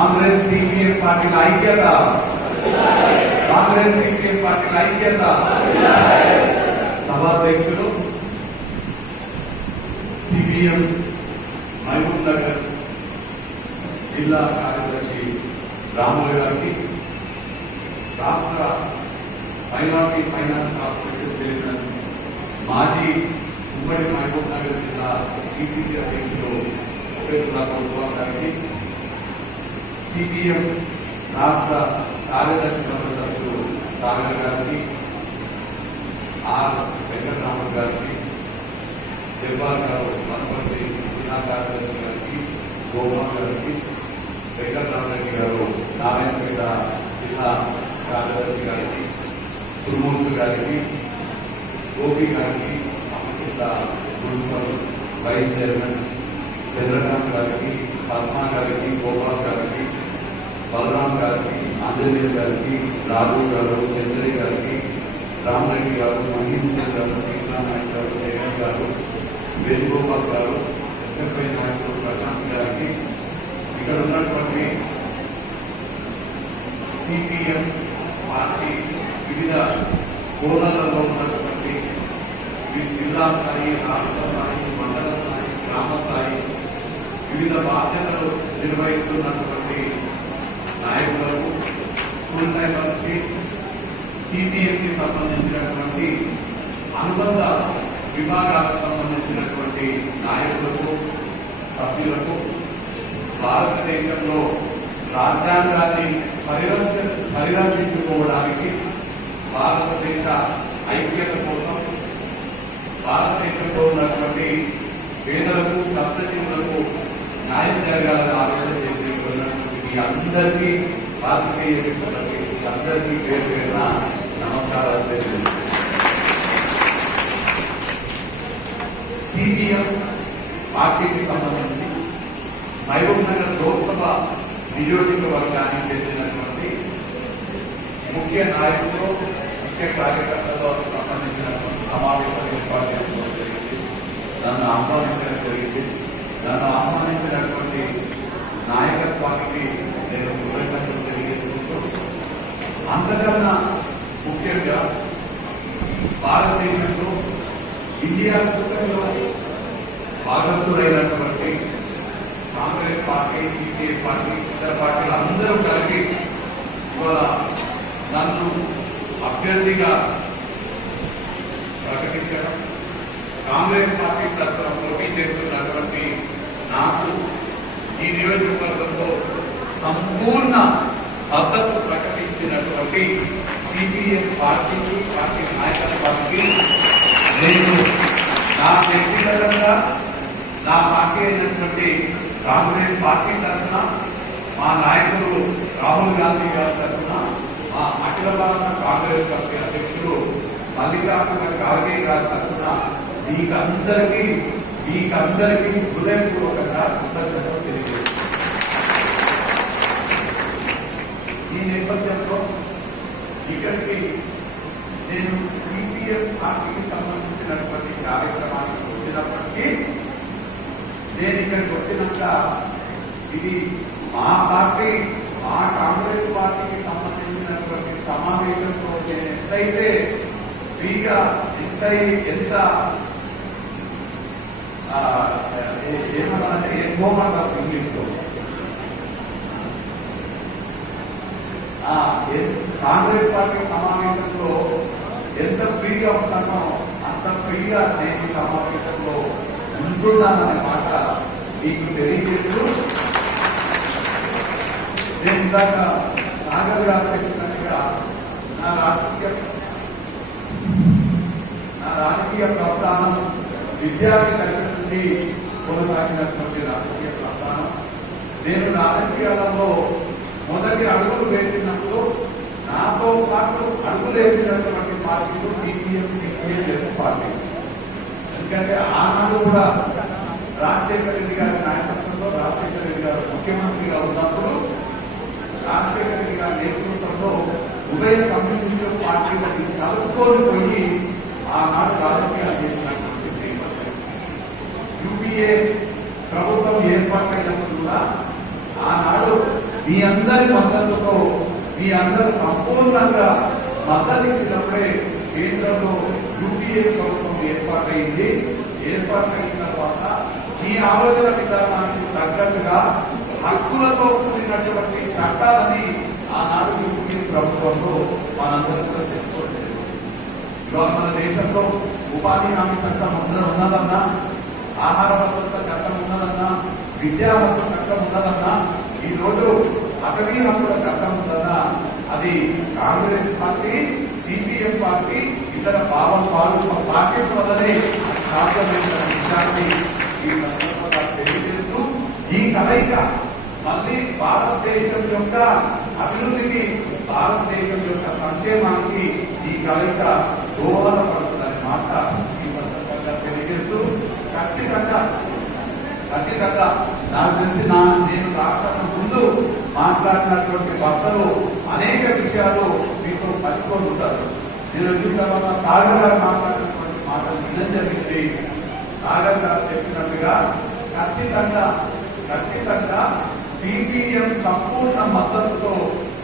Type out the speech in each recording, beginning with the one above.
Congress CPM పార్టీల ఐక్యత, Congress CPM పార్టీల ఐక్యత. సభాధ్యక్షులు సిపిఎం మహబూబ్ నగర్ జిల్లా కార్యదర్శి రాములు గారికి, రాష్ట్ర మైనార్టీ ఫైనాన్స్ కార్పొరేషన్ చైర్మన్ మాజీ ఉమ్మడి మహబూబ్ నగర్ జిల్లా పిసిసి అధ్యక్షులు ఉపేంద్రనాథ్ గారికి, సిపిఎం రాష్ట్ర కార్యదర్శి సభ్యులు సాగర్ గారికి, ఆర్ వెంకటరామన్ గారికి, జబ్బార్ గారు వనపర్తి జిల్లా కార్యదర్శి గారికి, గోపాల్ గారికి, వెంకటరామరెడ్డి గారు నారాయణపేట జిల్లా కార్యదర్శి గారికి, తుర్మూర్తి గారికి, గోపి గారికి, అమృత మున్సిపల్ వైస్ చైర్మన్ చంద్రకాంత్ గారికి, పద్మా గారికి, గోపాల్ గారికి, బలరాం గారికి, ఆంజనేయ గారికి, రాఘు గారు, చంద్రి గారికి, రామరెడ్డి గారు, మహేంద్ర గారు, నాయక్ గారు, జగన్ గారు, వేణుగోపాల్ గారు, ఎస్ఎఫ్ఐ నాయకులు ప్రశాంత్ గారికి, ఇక్కడ ఉన్నటువంటి సిపిఎం పార్టీ వివిధ హోదాలలో ఉన్నటువంటి జిల్లా స్థాయి, రాష్ట్ర స్థాయి, మండల స్థాయి, గ్రామ స్థాయి వివిధ బాధ్యతలు నిర్వహిస్తున్నటువంటి నాయకులకు, ఫుల్ టైమర్స్ కి, సిపిఎం కి సంబంధించినటువంటి అనుబంధ విభాగాలకు సంబంధించినటువంటి నాయకులకు, సభ్యులకు, భారతదేశంలో రాజ్యాంగాన్ని పరిరక్షించుకోవడానికి, భారతదేశ ఐక్యత కోసం, భారతదేశంలో ఉన్నటువంటి పేదలకు, కష్టజీవులకు న్యాయం జరగాలని ఆలోచన చేసేటువంటి మీ అందరికీ, భారతీయ వ్యక్తులకి అందరికీ పేరు పేరున నమస్కారాలు తెలియజేస్తున్నాను. సిపిఎం పార్టీకి సంబంధించి మహబూబ్ నగర్ లోక్సభ నియోజకవర్గానికి చెందినటువంటి ముఖ్య నాయకులు, ముఖ్య కార్యకర్తలతో సంబంధించినటువంటి సమావేశం ఏర్పాటు చేసుకోవడం జరిగింది. నన్ను ఆహ్వానించడం జరిగింది. నన్ను ఆహ్వానించినటువంటి నాయకత్వానికి నేను కృతజ్ఞతలు తెలియజేసుకుంటూ, అంతకన్నా ముఖ్యంగా భారతదేశంలో ఇండియా కూటమిలో భాగస్థులైనటువంటి కాంగ్రెస్ పార్టీ, సిపిఐ పార్టీ, ఇతర పార్టీలు అందరూ కలిపి ఇవాళ నన్ను అభ్యర్థిగా ప్రకటించడం, కాంగ్రెస్ పార్టీ తరఫున పోటీ చేస్తున్నటువంటి నాకు ఈ నియోజకవర్గంలో సంపూర్ణ మద్దతు ప్రకటించినటువంటి సిపిఎం పార్టీకి, పార్టీ నాయకత్వానికి నేను నా వ్యక్తిగతంగా నా పార్టీ అయినటువంటి కాంగ్రెస్ పార్టీ తరఫున, మా నాయకులు రాహుల్ గాంధీ గారి తరఫున, మా అఖిల భారత కాంగ్రెస్ పార్టీ అధ్యక్షులు మల్లికార్జున ఖార్గే గారి తరఫున మీకందరికీ హృదయపూర్వకంగా కృతజ్ఞతలు తెలియజేస్తున్నాను. ఈ నేపథ్యంలో ఇక్కడికి నేను సిపిఎం పార్టీకి సంబంధించినటువంటి కార్యక్రమానికి వచ్చినప్పటికీ, నేను ఇక్కడికి వచ్చినాక ఇది మా పార్టీ, మా కాంగ్రెస్ పార్టీకి సంబంధించినటువంటి సమావేశంలో నేను ఎంతైతే ఫ్రీగా ఎంత ఏమంటే ఎక్కువమంటారు ఇంగ్లీష్లో, కాంగ్రెస్ పార్టీ సమావేశంలో ఎంత ఫ్రీగా ఉంటానో అంత ఫ్రీగా నేను సమావేశంలో ఉంటున్నాననే మాట మీకు తెలియజేస్తూ, నేను ఇందాక నాగర్ గారు చెప్పినట్టుగా నా రాజకీయ ప్రస్థానం విద్యార్థి దశ నుండి కొనసాగినటువంటి రాజకీయ ప్రస్థానం. నేను రాజకీయాలలో మొదటి అడుగులు వేసినప్పుడు నాతో పాటు అడుగులు వేసినటువంటి పార్టీలు సిపిఎం, సిపిఐ పార్టీ. ఎందుకంటే ఆనాడు కూడా రాజశేఖర రెడ్డి గారి నాయకత్వంలో, రాజశేఖర రెడ్డి గారు ముఖ్యమంత్రిగా ఉన్నప్పుడు, రాజశేఖర రెడ్డి గారి నేతృత్వంలో ఉభయ కమ్యూనిస్టు పార్టీలకి కలుపుకొని పోయి ఆనాడు రాజకీయాలు చేసినటువంటి యూపీఏ ప్రభుత్వం ఏర్పాటైనప్పుడు కూడా ఆనాడు మీ అందరి మద్దతుతో మీ అందరూ సంపూర్ణంగా మద్దతు ఇచ్చినప్పుడే కేంద్రంలో యూపీఏ ప్రభుత్వం ఏర్పాటైంది. ఏర్పాటైన తర్వాత మీ ఆలోచన విధానానికి తగ్గట్టుగా హక్కులతో కూడినటువంటి చట్టాలని ఆనాడు యూపీఏ ప్రభుత్వంలో మనందరూ తెలుసుకోలేదు. ఇవాళ మన దేశంలో ఉపాధి హామీ చట్టం ఉన్నదన్నా, ఆహార భద్రత చట్టం ఉన్నదన్నా, విద్యా హక్కు చట్టం ఉన్నదన్నా, ఈ రోజు అటవీ హక్కుల చట్టం ఉందన్నా, అది కాంగ్రెస్ పార్టీ, సిపిఎం పార్టీ, ఇతర పార్టీల వల్లనే సాధ్యమైన విషయాన్ని ఈ సందర్భంగా తెలియజేస్తూ, ఈ కలయిక మళ్ళీ భారతదేశం యొక్క అభివృద్ధికి, భారతదేశం యొక్క సంక్షేమానికి ఈ కలయిక దోహదపడుతుందనే మాట ఈ సందర్భంగా తెలియజేస్తూ, ఖచ్చితంగా నాకు తెలిసి నేను రాకన్నా ముందు మాట్లాడినటువంటి వార్తలు అనేక విషయాలు మీతో పంచుకుంటారు. నేను వచ్చిన తర్వాత సాగర్ గారు మాట్లాడినటువంటి మాటలు వినడం జరిగింది. సాగర్ గారు చెప్పినట్టుగా ఖచ్చితంగా సిపిఎం సంపూర్ణ మద్దతుతో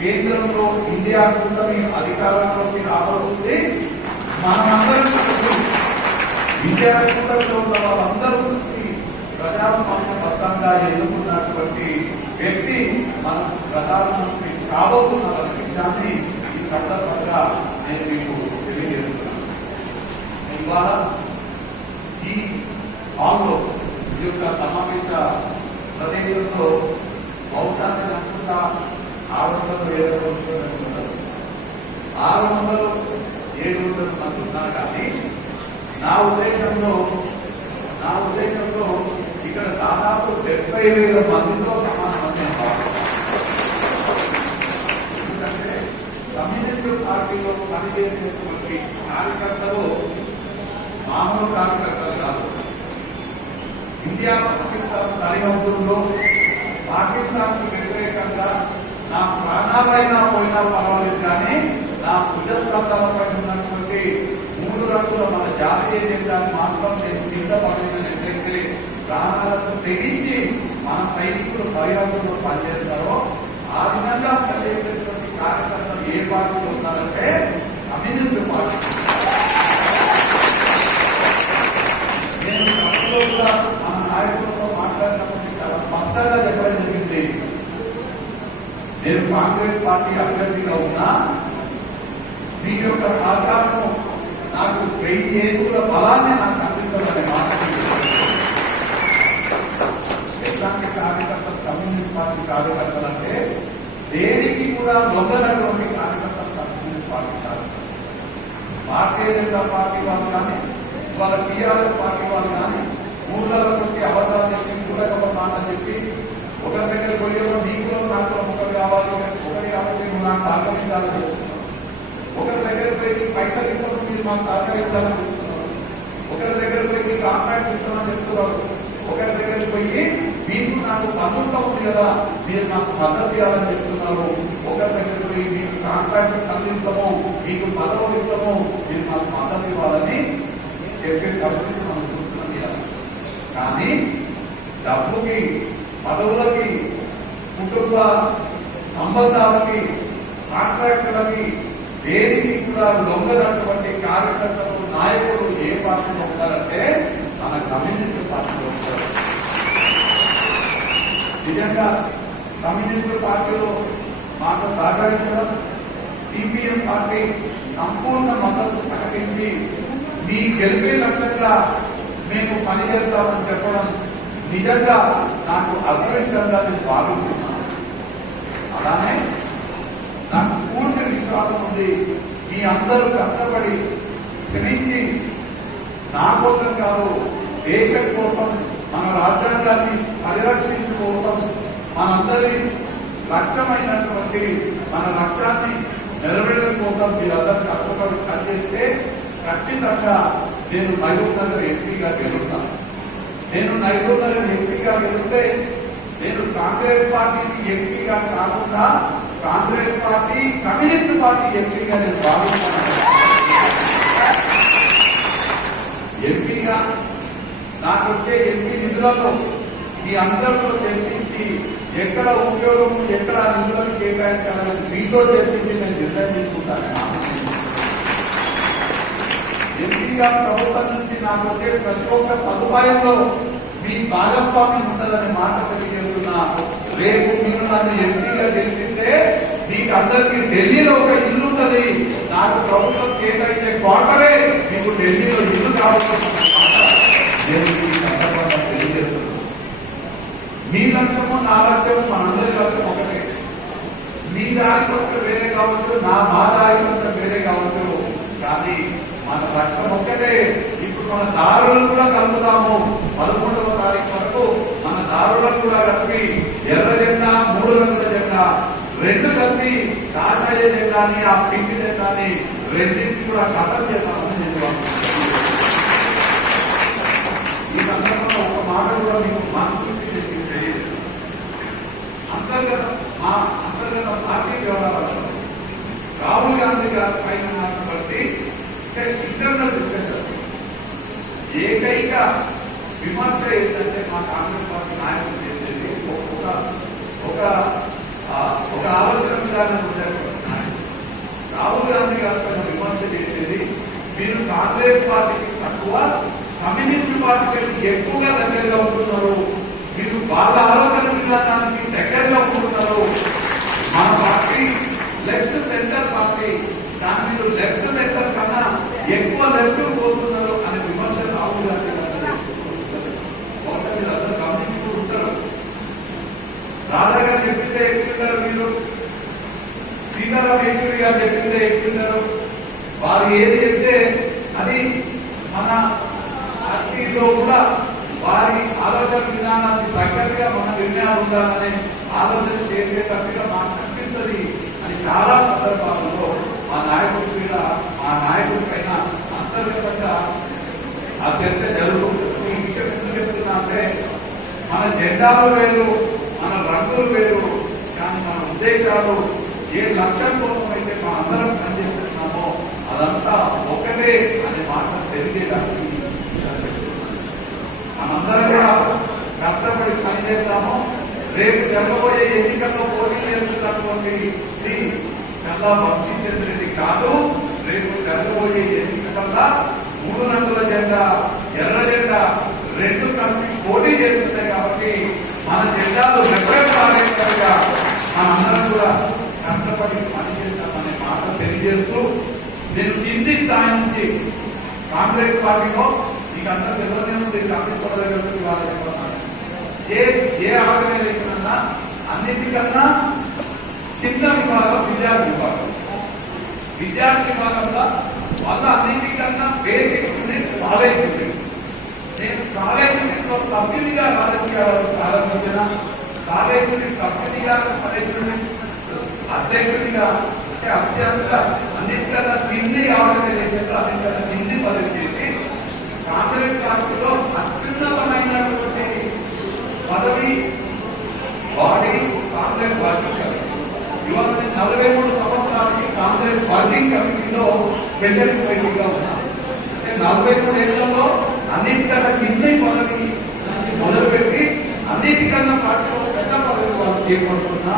కేంద్రంలో ఇండియా కూటమి అధికారంలోకి రాబోతుంది. మనమందరం ఇండియా కూటమిలో ఉన్న వాళ్ళందరూ ప్రజాస్వామ్యబద్ధంగా ఎన్నుకున్నటువంటి వ్యక్తి మన ప్రధానమంత్రి కాబోతున్న విషయాన్ని ఈ సందర్భంగా నేను మీకు తెలియజేస్తున్నాను. ఇవాళ ఈ హాల్లో ఈ యొక్క సమావేశ ప్రదేశంలో బహుశా నేను అనుకుంటా 600-700 మంది ఉన్నారు. కానీ నా ఉద్దేశంలో ఇక్కడ దాదాపు 70,000 మందితో సమానమైన ఎందుకంటే కమ్యూనిస్ట్ పార్టీలో పనిచేసేటువంటి కార్యకర్తలు మామూలు కార్యకర్తలు కాదు. ఇండియా పాకిస్తాన్ సరిహద్దుల్లో పాకిస్తాన్కి వ్యతిరేకంగా నా ప్రాణాలైనా పోయినా పర్వాలేదు, కానీ నా భుజస్కంధాలపై ఉన్నటువంటి 3 రంగుల మన జాతీయ జెండాన్ని మాత్రం నేను కింద పడేసినట్లయితే ప్రాణాలను తెగించి మన సైనికులు సరిహద్దుల్లో పనిచేస్తారో ఆ విధంగా పనిచేసేటువంటి కార్యకర్తలు ఏ పార్టీలో ఉన్నారంటే కమ్యూనిస్ట్ పార్టీ. నేను తప్పులో కూడా మన నాయకులతో మాట్లాడినప్పుడు చాలా స్పష్టంగా చెప్పడం జరిగింది. నేను కాంగ్రెస్ పార్టీ అభ్యర్థిగా ఉన్నా మీ యొక్క సహకారం నాకు 1000 ఏనుగుల బలాన్ని నాకు అందించాలనే మాట. ఎట్లాంటి కార్యకర్తలు కమ్యూనిస్ట్ పార్టీ కార్యకర్తలు అంటే దేనికి కూడా లొంగనటువంటి కార్యకర్తలు కమ్యూనిస్ట్ పార్టీ కార్యకర్తలు. భారతీయ జనతా పార్టీ వాళ్ళు కానీ వాళ్ళ టీఆర్ఎస్ పార్టీ వాళ్ళు కానీ ఊళ్ళకి అబద్ధాలు చెప్పి కూడకపోతానని చెప్పి ఒకరి దగ్గర పోయేలో నీకులో నాకు ఒకరు కావాలి, ఒకరి కాబట్టి నువ్వు నాకు సహకరించాలని, ఒకరి దగ్గర పోయి పైసలు ఇస్తాను మీరు మాకు సహకరించాలని చెప్తున్నారు, ఒకరి దగ్గర పోయి మీకు కాంట్రాక్ట్ ఇస్తామని చెప్తున్నారు, ఒకరి దగ్గర పోయి మీకు నాకు బంధుత్వం ఉంది కదా మీరు నాకు మద్దతు ఇవ్వాలని చెప్తున్నారు, ఒకరి దగ్గర పోయి మీకు కాంట్రాక్ట్ అందిస్తాము, మీకు పదవులు ఇస్తాము, మీరు మాకు మద్దతు ఇవ్వాలని చెప్పే పరిస్థితి మనం చూస్తున్నాం. కానీ డబ్బుకి, పదవులకి, కుటుంబ సంబంధాలకి, కాంట్రాక్టులకి దేనికి కూడా లొంగనటువంటి కార్యకర్తలు, నాయకులు ఏ పార్టీలో ఉంటారంటే మన కమ్యూనిస్ట్ పార్టీలో ఉంటారు. నిజంగా కమ్యూనిస్ట్ పార్టీలో మాకు సహకరించడం, సిపిఎం పార్టీ సంపూర్ణ మద్దతు ప్రకటించి మీ గెలిపే లక్ష్యంగా మేము పనిచేస్తామని చెప్పడం నిజంగా నాకు అదృష్టంగా నేను భావిస్తున్నాను. అలానే నాకు పూర్తి విశ్వాసం ఉంది, మీ అందరూ కష్టపడి శ్రమించి నా కోసం కాదు దేశం కోసం, మన రాజ్యాంగాన్ని పరిరక్షించుకోసం, మనందరి లక్ష్యమైనటువంటి మన లక్ష్యాన్ని నెరవేరడం కోసం మీరందరూ కష్టపడి పనిచేస్తే ఖచ్చితంగా నేను మహబూబ్ నగర్ ఎంపీగా గెలుస్తాను. నేను మహబూబ్ నగర్ ఎంపీగా గెలిస్తే నేను కాంగ్రెస్ పార్టీకి ఎంపీగా కాకుండా కాంగ్రెస్ పార్టీ, కమ్యూనిస్ట్ పార్టీ ఎంపీగా నేను భావిస్తున్నాను. ఎంపీగా నాకు వచ్చే ఎంపీ నిధులలో మీ అందరితో చర్చించి ఎక్కడ ఉపయోగం, ఎక్కడ నిధులను కేటాయించాలని మీతో చర్చించి నేను నిర్ణయం తీసుకుంటాను. ఎంపీగా ప్రభుత్వం నుంచి నాకు వచ్చే ప్రతి ఒక్క సదుపాయంలో మీ భాగస్వామ్యం ఉంటుందని మాట తెలియజేస్తున్నా. రేపు మీరు నన్ను ఎంపీగా గెలిపిస్తే మీకు అందరికీ ఢిల్లీలో ఒక ఇల్లు ఉంటుంది. నాకు ప్రభుత్వం కేటాయించే క్వార్టరే మీకు ఢిల్లీలో ఇల్లు కావాల్సిన తెలియజేస్తున్నాను. మీ లక్ష్యము నా లక్ష్యము మనందరి లక్ష్యం ఒకటే. మీ దారి కొంచెం వేరే కావచ్చు, మా దారి కొంచెం వేరే కావచ్చు, కానీ మన లక్ష్యం ఒక్కటే. ఇప్పుడు మన దారులను కూడా కలుపుదాము. 13వ తారీఖు వరకు మన దారులను కూడా కలిపి ఎర్ర జెండా, 3 రంగుల జెండా రెండు కలిపి కాషాయ జెండాని, ఆ పింక్ జెండాని రెండింటిని కూడా కథం చేద్దామని చెప్పాను. ఈ సందర్భంలో ఒక మాట కూడా మీకు మనస్ఫూర్తి తెలియదు. అంతర్గత పార్టీ వ్యవహారాలు రాహుల్ గాంధీ గారి పైన ఉన్నటువంటి ఇంటర్నల్ డిస్కషన్ ఏకైక విమర్శ ఏంటంటే మా కాంగ్రెస్ పార్టీ నాయకులు చేసేది ఒక ఆలోచన విధానం రాహుల్ గాంధీ గారి పైన విమర్శ చేసేది, మీరు కాంగ్రెస్ పార్టీకి తక్కువ, కమ్యూనిస్ట్ పార్టీకి ఎక్కువగా దగ్గరగా ఉంటున్నారు, మీరు వాళ్ళ ఆలోచన విధానానికి దగ్గరగా ఉంటున్నారు. మన పార్టీ లెఫ్ట్ సెంటర్ పార్టీ, కానీ మీరు లెఫ్ట్ సెంటర్ కన్నా ఎక్కువ లెఫ్ట్ పోతున్నారు అనే విమర్శ రాహుల్ గాంధీ గారు మీరందరూ గమనించుతూ ఉంటారు. రాధా గారు చెప్పిందే ఎక్కుతున్నారు, మీరు సీతారాం యేచూరి గారు చెప్పిందే ఎక్కుతున్నారు. వారు ఏది చెప్తే అది మన పార్టీలో కూడా వారి ఆలోచన విధానానికి దగ్గరగా మన నిర్ణయాలు ఉండాలనే ఆలోచన చేసేటట్టుగా మాకు కనిపిస్తుంది అని చాలా సందర్భాలలో మా నాయకుడి పైన అంతర్గతంగా ఆ చర్చ జరుగుతుంది. ఈ విషయం ఎందుకు చెప్తున్నా అంటే మన జెండాలు వేరు, మన రంగులు వేరు, కానీ మన ఉద్దేశాలు ఏ లక్ష్యం కోసం అయితే మన అందరం పనిచేస్తున్నామో అదంతా ఒకటే అనే మాట తెలియజేయడానికి మనందరం కూడా కష్టపడి పనిచేస్తాము. రేపు జరగబోయే ఎన్నికల్లో పోటీ చేస్తున్నటువంటి శ్రీ కల్లా వంశీచంద్ర రెడ్డి కాదు, రేపు జరగబోయే ఎన్నికల్లో 3 రంగుల జెండా, ఎర్ర జెండా రెండు కలిపి పోటీ చేస్తున్నాయి. కాబట్టి మన జెండాలు రెప్పరేపారేట్టుగా మనందరం కూడా కష్టపడి పనిచేస్తామనే మాట తెలియజేస్తూ, నేను కింది స్థాయి నుంచి కాంగ్రెస్ పార్టీలో మీకు అందరూ తెలియనే ఉంది. కాంగ్రెస్ పార్టీ దగ్గర వాళ్ళు చెప్తున్నారు, ఏ ఆర్గనైజేషన్ అన్నా అన్నిటికన్నా చిన్న విభాగం విద్యార్థి విభాగంలో వాళ్ళ అన్నిటికన్నా బేసిక్ యూనిట్ కాలేజ్ యూనిట్. నేను కాలేజ్ యూనిట్ లో సభ్యునిగా రాజకీయాలు ప్రారంభించిన, కాలేజ్ యూనిట్ సభ్యునిగా, కాలేజ్ యూనిట్ అధ్యక్షుడిగా, అంటే అత్యంత అన్నిటికన్నా కింది ఆర్గనైజేషన్ లో అన్నిటికన్నా కింది పదవి చేసి కాంగ్రెస్ పార్టీలో అత్యున్నతమైనటువంటి పదవి బాడీ కాంగ్రెస్ వర్కింగ్ కమిటీ. ఇవాళ 43 సంవత్సరాలకి కాంగ్రెస్ వర్కింగ్ కమిటీలో స్పెషల్ కమిటీగా ఉన్నాను. అంటే 43 ఏళ్లలో అన్నిటికన్నా కింది పదవి మొదలుపెట్టి అన్నిటికన్నా పార్టీలో పెద్ద పదవి వాళ్ళు చేపడుతున్నా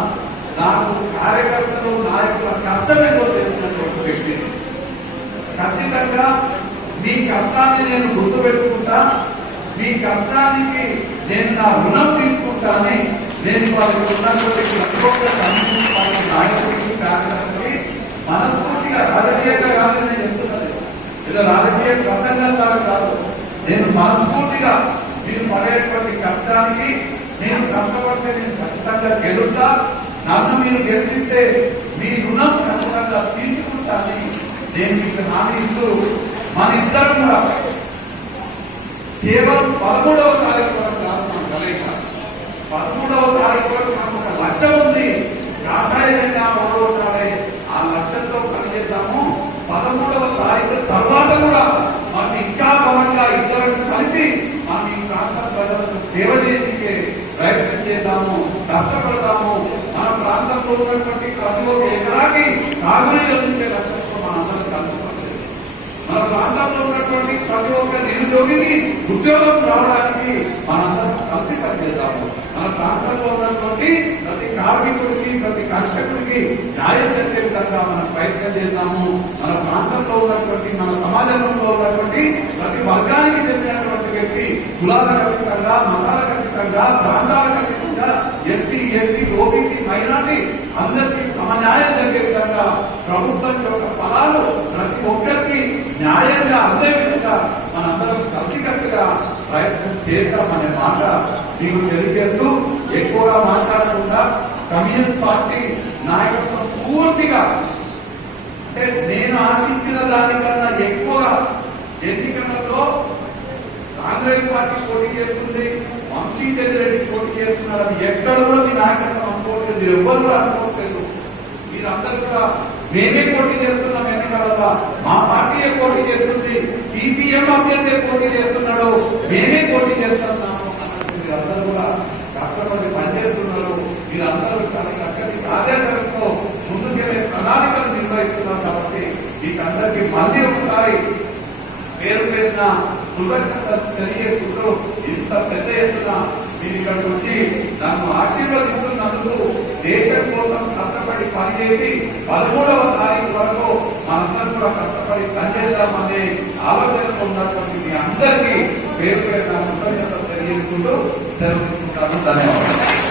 నాకు కార్యకర్తలు, నాయకుల కష్టమేదో తెలిసినటువంటి వ్యక్తిని. ఖచ్చితంగా మీ కష్టాన్ని నేను గుర్తుపెట్టుకుంటా, మీ కష్టానికి నేను నా రుణం తీసుకుంటానని నేను వాళ్ళకి ఉన్నటువంటి నాయకుడికి, కార్యకర్తకి మనస్ఫూర్తిగా రాజకీయంగా కాదు నేను చెప్తున్నది, ఇలా రాజకీయ ప్రసంగంగా కాదు, నేను మనస్ఫూర్తిగా మీరు పడేటువంటి కష్టానికి నేను కష్టపడితే నేను ఖచ్చితంగా గెలుస్తా, నన్ను మీరు గెలిపిస్తే మీ రుణం ఖచ్చితంగా తీసుకుంటానని నేను మీకు హామీ ఇస్తూ, మన ఇద్దరం కూడా కేవలం 13వ తారీఖు వరకు కాదు మన కలయిక. 13వ తారీఖు వరకు మనకు ఒక లక్ష్యం ఉంది. కాషాయ జెండా ఓడగొట్టాలి, ఆ లక్ష్యంతో పనిచేద్దాము. 13వ తారీఖు తర్వాత కూడా మనం ఇంకా బలంగా ఇద్దరం కలిసి మనం ఈ ప్రాంత ప్రజలకు సేవ చేసే ప్రయత్నం చేద్దాము, కష్టపడదాము. మన ప్రాంతంలో ఉన్నటువంటి ప్రతి ఒక్క ఎకరాకి సాగునీరు అందించే లక్ష్యంతో మనందరం కలుసుకోవాలి. మన ప్రాంతంలో ఉన్నటువంటి ప్రతి ఒక్క నిరుద్యోగికి ఉద్యోగం రావడానికి మనందరం కలిసి పనిచేద్దాము. మన ప్రాంతంలో ఉన్నటువంటి ప్రతి కార్మికుడికి ప్రతి కర్షకుడికి న్యాయం జరిగే విధంగా మనం ప్రయత్నం చేద్దాము. మన ప్రాంతంలో ఉన్నటువంటి మన సమాజంలో ఉన్నటువంటి ప్రతి వర్గానికి చెందినటువంటి వ్యక్తి కులాలకు అతీతంగా, మతాలకు అతీతంగా, ప్రాంతాలకు అతీతంగా, ఎస్సీ ఎస్టీ ఓబీసీ మైనార్టీ అందరికీ సమన్యాయం జరిగే విధంగా ప్రభుత్వం యొక్క ఫలాలు ప్రతి ఒక్కరికి న్యాయంగా అందే విధంగా మనందరం కలిసికట్టుగా ప్రయత్నం చేద్దామనే మాట మీకు తెలియజేస్తూ ఎక్కువగా మాట్లాడకుండా కమ్యూనిస్ట్ పార్టీ నాయకత్వం పూర్తిగా అంటే నేను ఆశించిన దానికన్నా ఎక్కువగా ఎన్నికలలో కాంగ్రెస్ పార్టీ పోటీ చేస్తుంది, వంశీచంద్ర రెడ్డి పోటీ చేస్తున్నారు. అది ఎక్కడ కూడా మీ నాయకత్వం అనుకోవట్లేదు, మీరు ఎవ్వరు కూడా అనుకోవట్లేదు. మీరందరూ కూడా మేమే పోటీ చేస్తున్నాం ఎన్నికలలో, మా పార్టీయే పోటీ చేస్తుంది, సిపిఎం అభ్యర్థి పోటీ చేస్తున్నాడు, మేమే పోటీ చేస్తున్నాము. మీరందరూ కూడా కష్టపడి పనిచేస్తున్నారు. మీరందరూ చక్కటి కార్యాచరణతో ముందుకెళ్లే ప్రణాళికలు నిర్వహిస్తున్నారు. కాబట్టి మీకందరికీ మళ్ళీ ఒకసారి పేరు పేరున కృతజ్ఞత తెలియజేస్తూ ఇంత పెద్ద ఎత్తున మీరు ఇక్కడికి వచ్చి నన్ను ఆశీర్వదిస్తున్నందుకు దేశం కోసం కష్టపడి పనిచేసి 13వ తారీఖు వరకు మనందరూ కూడా కష్టపడి పనిచేద్దామనే ఆలోచనలో ఉన్నటువంటి మీ అందరికీ పేరు పేరున కృతజ్ఞత తెలియజేసుకుంటూ సెలవు తీసుకుంటాను. ధన్యవాదాలు.